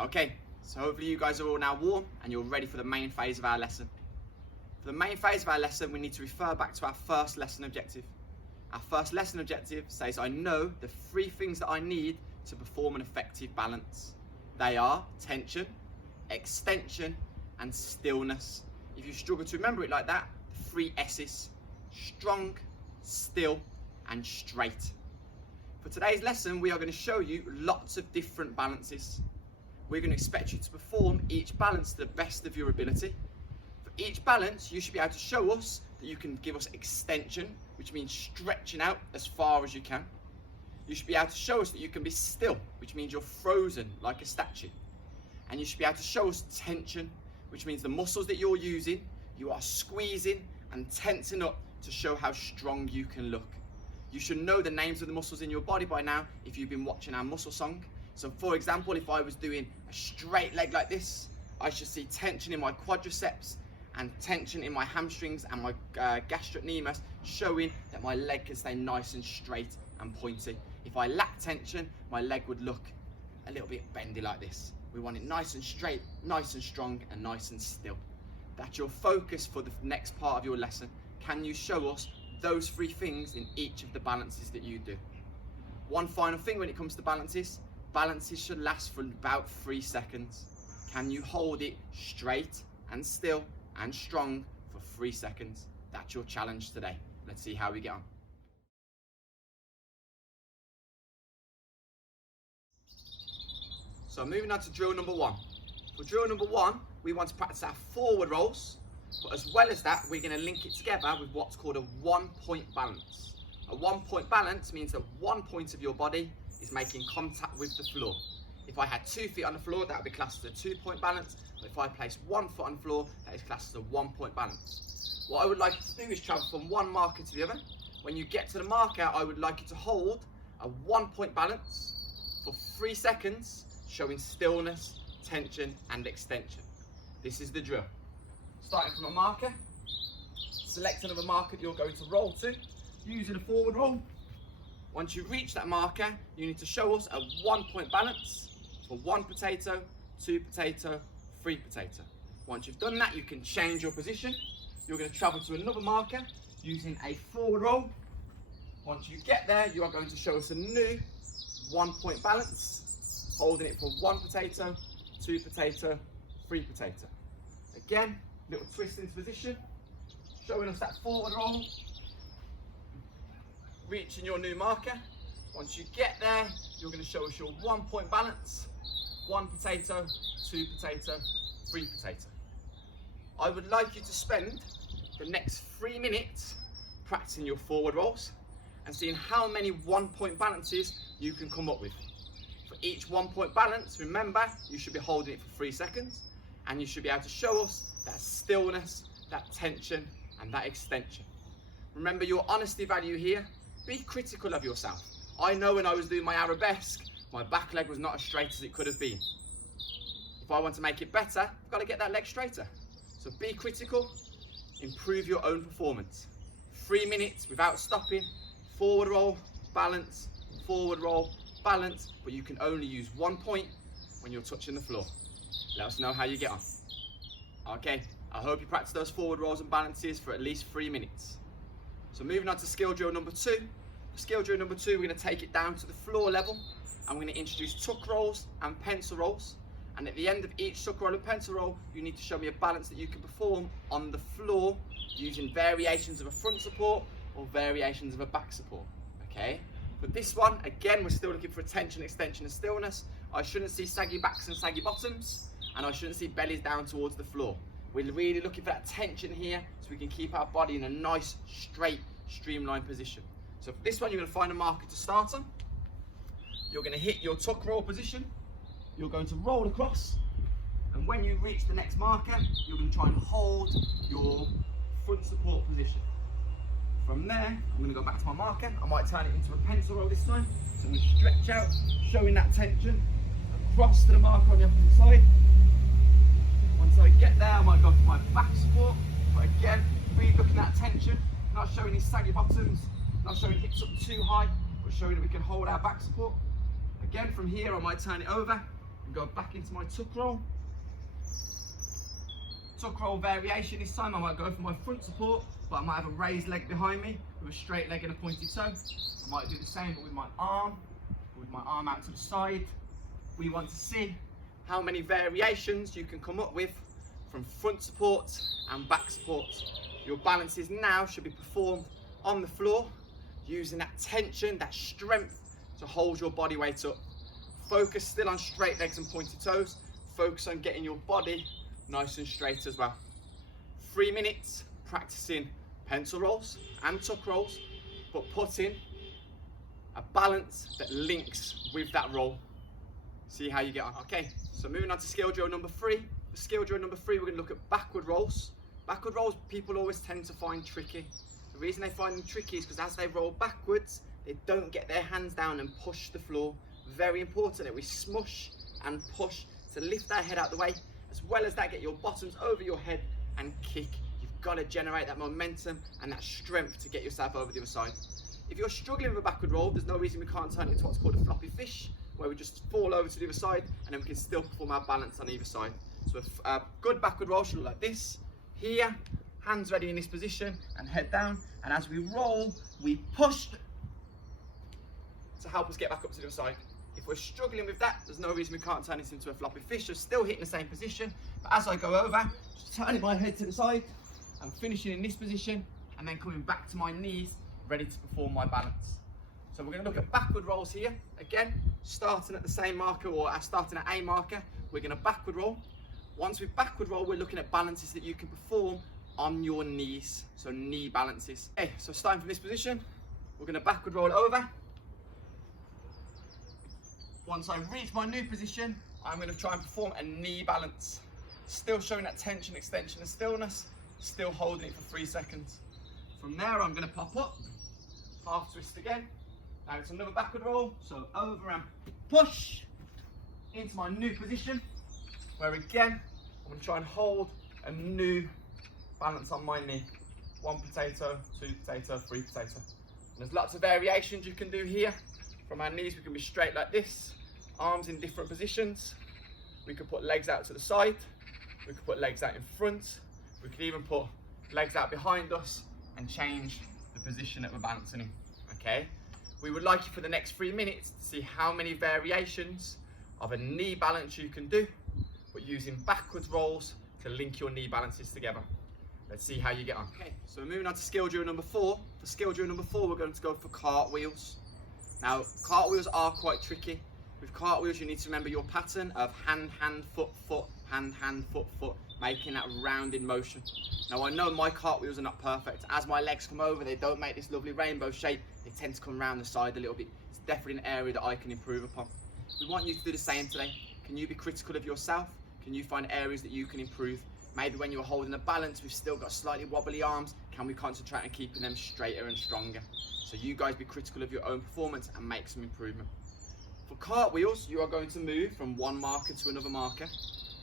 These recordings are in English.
Okay, so hopefully you guys are all now warm and you're ready for the main phase of our lesson. For the main phase of our lesson, we need to refer back to our first lesson objective. Our first lesson objective says I know the 3 things that I need to perform an effective balance. They are tension, extension, and stillness. If you struggle to remember it like that, the 3 S's: strong, still, and straight. For today's lesson, we are going to show you lots of different balances. We're going to expect you to perform each balance to the best of your ability. For each balance, you should be able to show us that you can give us extension, which means stretching out as far as you can. You should be able to show us that you can be still, which means you're frozen like a statue. And you should be able to show us tension, which means the muscles that you're using, you are squeezing and tensing up to show how strong you can look. You should know the names of the muscles in your body by now if you've been watching our muscle song. So for example, if I was doing a straight leg like this, I should see tension in my quadriceps and tension in my hamstrings and my gastrocnemius, showing that my leg can stay nice and straight and pointy. If I lack tension, my leg would look a little bit bendy like this. We want it nice and straight, nice and strong, and nice and still. That's your focus for the next part of your lesson. Can you show us those 3 things in each of the balances that you do? One final thing when it comes to balances should last for about 3 seconds. Can you hold it straight and still and strong for 3 seconds? That's your challenge today. Let's see how we get on. So moving on to drill number 1. For drill number 1, we want to practice our forward rolls, but as well as that, we're going to link it together with what's called a 1-point balance. A 1-point balance means that 1 point of your body is making contact with the floor. If I had 2 feet on the floor, that would be classed as a 2-point balance. But if I place 1 foot on the floor, that is classed as a 1-point balance. What I would like you to do is travel from one marker to the other. When you get to the marker, I would like you to hold a 1-point balance for 3 seconds, showing stillness, tension, and extension. This is the drill. Starting from a marker, select another marker that you're going to roll to, using a forward roll. Once you reach that marker, you need to show us a 1-point balance for 1 potato, 2 potato, 3 potato. Once you've done that, you can change your position. You're going to travel to another marker using a forward roll. Once you get there, you are going to show us a new 1-point balance, holding it for 1 potato, 2 potato, 3 potato. Again, little twist into position, showing us that forward roll. Reaching your new marker. Once you get there, you're going to show us your 1-point balance, 1 potato, 2 potato, 3 potato. I would like you to spend the next 3 minutes practicing your forward rolls and seeing how many 1-point balances you can come up with. For each 1-point balance, remember, you should be holding it for 3 seconds, and you should be able to show us that stillness, that tension, and that extension. Remember your honesty value here. Be critical of yourself. I know when I was doing my arabesque, my back leg was not as straight as it could have been. If I want to make it better, I've got to get that leg straighter. So be critical, improve your own performance. 3 minutes without stopping, forward roll, balance, forward roll, balance, but you can only use 1 point when you're touching the floor. Let us know how you get on. Okay, I hope you practice those forward rolls and balances for at least 3 minutes. So moving on to skill drill number 2. For skill drill number 2, we're going to take it down to the floor level, and we're going to introduce tuck rolls and pencil rolls. And at the end of each tuck roll and pencil roll, you need to show me a balance that you can perform on the floor using variations of a front support or variations of a back support. Okay. For this one, again, we're still looking for tension, extension, and stillness. I shouldn't see saggy backs and saggy bottoms, and I shouldn't see bellies down towards the floor. We're really looking for that tension here so we can keep our body in a nice, straight, streamlined position. So for this one, you're going to find a marker to start on. You're going to hit your tuck roll position. You're going to roll across. And when you reach the next marker, you're going to try and hold your front support position. From there, I'm going to go back to my marker. I might turn it into a pencil roll this time. So I'm going to stretch out, showing that tension, across to the marker on the opposite side. Once I get there, I might go for my back support. But again, really looking at tension, not showing these saggy bottoms, not showing hips up too high, but showing that we can hold our back support. Again, from here, I might turn it over and go back into my tuck roll. Tuck roll variation this time, I might go for my front support, but I might have a raised leg behind me with a straight leg and a pointed toe. I might do the same, but with my arm out to the side. We want to see how many variations you can come up with from front support and back support. Your balances now should be performed on the floor using that tension, that strength to hold your body weight up. Focus still on straight legs and pointed toes. Focus on getting your body nice and straight as well. 3 minutes practicing pencil rolls and tuck rolls, but putting a balance that links with that roll. See how you get on. Okay, so moving on to skill drill number 3. For skill drill number 3, we're going to look at backward rolls. Backward rolls, people always tend to find tricky. The reason they find them tricky is because as they roll backwards, they don't get their hands down and push the floor. Very important that we smush and push to lift our head out the way, as well as that, get your bottoms over your head and kick. You've got to generate that momentum and that strength to get yourself over the other side. If you're struggling with a backward roll, there's no reason we can't turn it into what's called a floppy fish, where we just fall over to the other side and then we can still perform our balance on either side. So a good backward roll should look like this. Here, hands ready in this position and head down. And as we roll, we push to help us get back up to the other side. If we're struggling with that, there's no reason we can't turn this into a floppy fish. So still hitting the same position, but as I go over, just turning my head to the side and finishing in this position and then coming back to my knees, ready to perform my balance. So we're going to look at backward rolls here. Again, starting at the same marker, or starting at a marker, we're going to backward roll. Once we backward roll, we're looking at balances that you can perform on your knees. So knee balances. Okay, so starting from this position, we're going to backward roll over. Once I reach my new position, I'm going to try and perform a knee balance. Still showing that tension, extension and stillness. Still holding it for 3 seconds. From there, I'm going to pop up. Half twist again. Now it's another backward roll. So over and push into my new position, where again, I'm going to try and hold a new balance on my knee. 1 potato, 2 potato, 3 potato. And there's lots of variations you can do here. From our knees, we can be straight like this. Arms in different positions. We could put legs out to the side. We could put legs out in front. We could even put legs out behind us and change the position that we're balancing in. Okay? We would like you for the next 3 minutes to see how many variations of a knee balance you can do, but using backwards rolls to link your knee balances together. Let's see how you get on. Okay, so we're moving on to skill drill number 4. For skill drill number 4, we're going to go for cartwheels. Now, cartwheels are quite tricky. With cartwheels, you need to remember your pattern of hand, hand, foot, foot, hand, hand, foot, foot, making that rounded motion. Now, I know my cartwheels are not perfect. As my legs come over, they don't make this lovely rainbow shape. They tend to come around the side a little bit. It's definitely an area that I can improve upon. We want you to do the same today. Can you be critical of yourself? Can you find areas that you can improve? Maybe when you're holding the balance, we've still got slightly wobbly arms. Can we concentrate on keeping them straighter and stronger? So you guys be critical of your own performance and make some improvement. For cartwheels, you are going to move from one marker to another marker.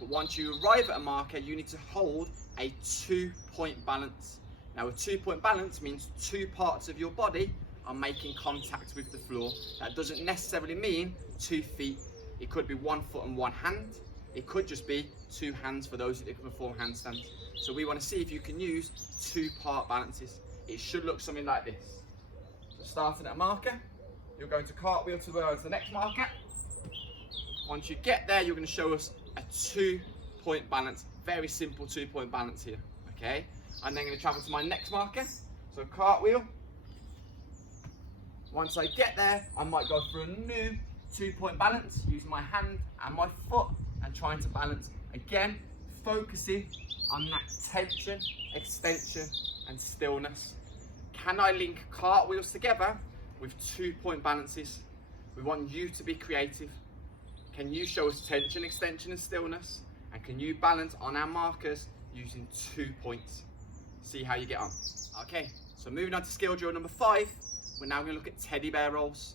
But once you arrive at a marker, you need to hold a 2-point balance. Now, a 2-point balance means 2 parts of your body are making contact with the floor. That doesn't necessarily mean 2 feet. It could be 1 foot and 1 hand. It could just be 2 hands for those that can perform handstands. So we want to see if you can use 2-part balances. It should look something like this. So starting at a marker, you're going to cartwheel towards the next marker. Once you get there, you're going to show us a 2-point balance. Very simple 2-point balance here, okay? I'm then going to travel to my next marker. So cartwheel. Once I get there, I might go for a new 2-point balance using my hand and my foot and trying to balance. Again, focusing on that tension, extension and stillness. Can I link cartwheels together with 2-point balances? We want you to be creative. Can you show us tension, extension and stillness? And can you balance on our markers using 2 points? See how you get on. Okay, so moving on to skill drill number 5, we're now going to look at teddy bear rolls.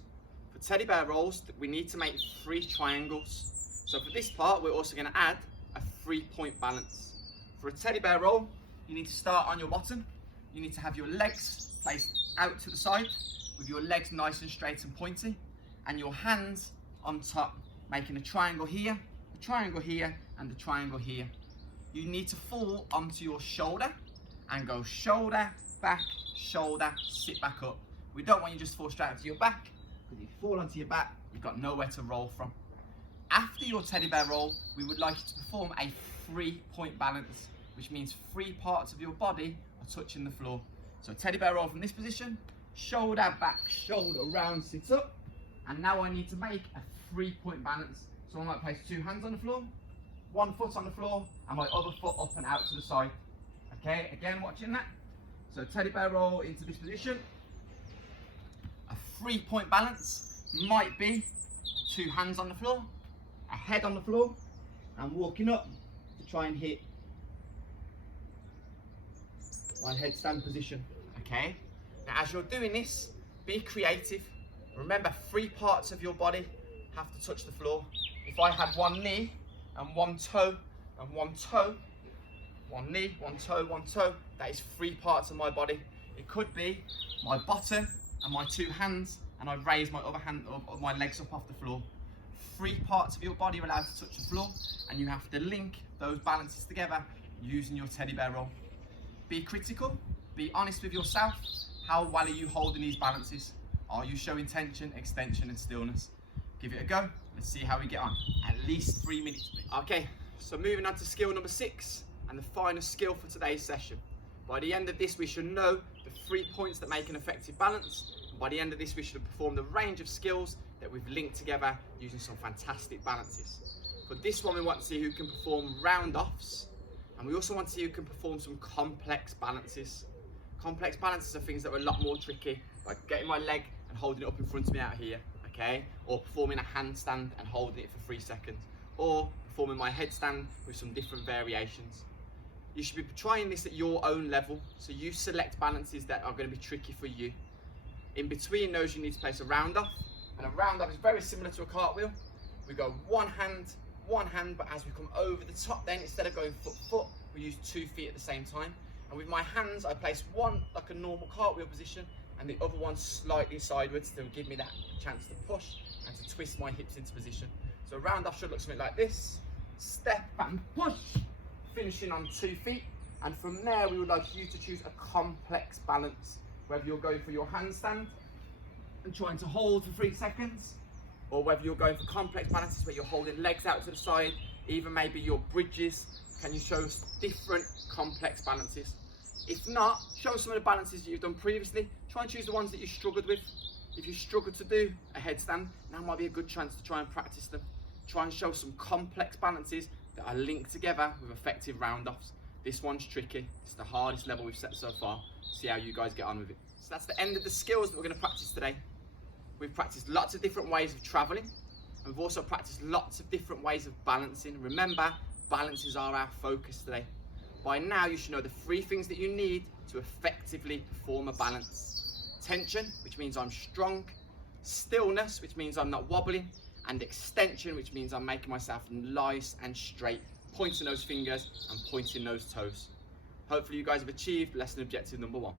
For teddy bear rolls, we need to make 3 triangles. So for this part, we're also going to add a 3-point balance. For a teddy bear roll, you need to start on your bottom. You need to have your legs placed out to the side with your legs nice and straight and pointy, and your hands on top, making a triangle here the triangle here, and the triangle here. You need to fall onto your shoulder and go shoulder, back, shoulder, sit back up. We don't want you just to fall straight onto your back, because if you fall onto your back, you've got nowhere to roll from. After your teddy bear roll, we would like you to perform a 3-point balance, which means 3 parts of your body are touching the floor. So teddy bear roll from this position, shoulder back, shoulder round, sit up. And now I need to make a 3-point balance. So I might place 2 hands on the floor, 1 foot on the floor, and my other foot up and out to the side. Okay, again, watching that. So teddy bear roll into this position. A 3-point balance might be 2 hands on the floor, a head on the floor, and walking up to try and hit my headstand position. Okay, now as you're doing this, be creative. Remember, 3 parts of your body have to touch the floor. If I had 1 knee and 1 toe and 1 toe, 1 knee, 1 toe, 1 toe, that is 3 parts of my body. It could be my bottom and my 2 hands, and I raise my other hand or my legs up off the floor. 3 parts of your body are allowed to touch the floor, and you have to link those balances together using your teddy bear roll. Be critical, be honest with yourself. How well are you holding these balances? Are you showing tension, extension and stillness? Give it a go. Let's see how we get on. At least 3 minutes, please. Okay, so moving on to skill number 6 and the final skill for today's session. By the end of this, we should know the 3 points that make an effective balance. And by the end of this, we should have performed a range of skills that we've linked together using some fantastic balances. For this one, we want to see who can perform round-offs, and we also want to see who can perform some complex balances. Complex balances are things that are a lot more tricky, like getting my leg and holding it up in front of me out here, okay? Or performing a handstand and holding it for 3 seconds. Or performing my headstand with some different variations. You should be trying this at your own level, so you select balances that are going to be tricky for you. In between those, you need to place a round off, and a round off is very similar to a cartwheel. We go one hand, but as we come over the top, then instead of going foot, we use 2 feet at the same time. And with my hands, I place one like a normal cartwheel position, and the other one slightly sideways to give me that chance to push and to twist my hips into position. So a round off should look something like this: step and push, finishing on 2 feet. And from there, we would like you to choose a complex balance, whether you're going for your handstand and trying to hold for 3 seconds, or whether you're going for complex balances where you're holding legs out to the side, even maybe your bridges. Can you show us different complex balances? If not, show us some of the balances that you've done previously. Try and choose the ones that you struggled with. If you struggled to do a headstand, now might be a good chance to try and practice them. Try and show some complex balances that are linked together with effective round-offs. This one's tricky. It's the hardest level we've set so far. See how you guys get on with it. So that's the end of the skills that we're going to practice today. We've practiced lots of different ways of traveling, and we've also practiced lots of different ways of balancing. Remember, balances are our focus today. By now, you should know the 3 things that you need to effectively perform a balance. Tension, which means I'm strong. Stillness, which means I'm not wobbling. And extension, which means I'm making myself nice and straight, pointing those fingers and pointing those toes. Hopefully you guys have achieved lesson objective number 1.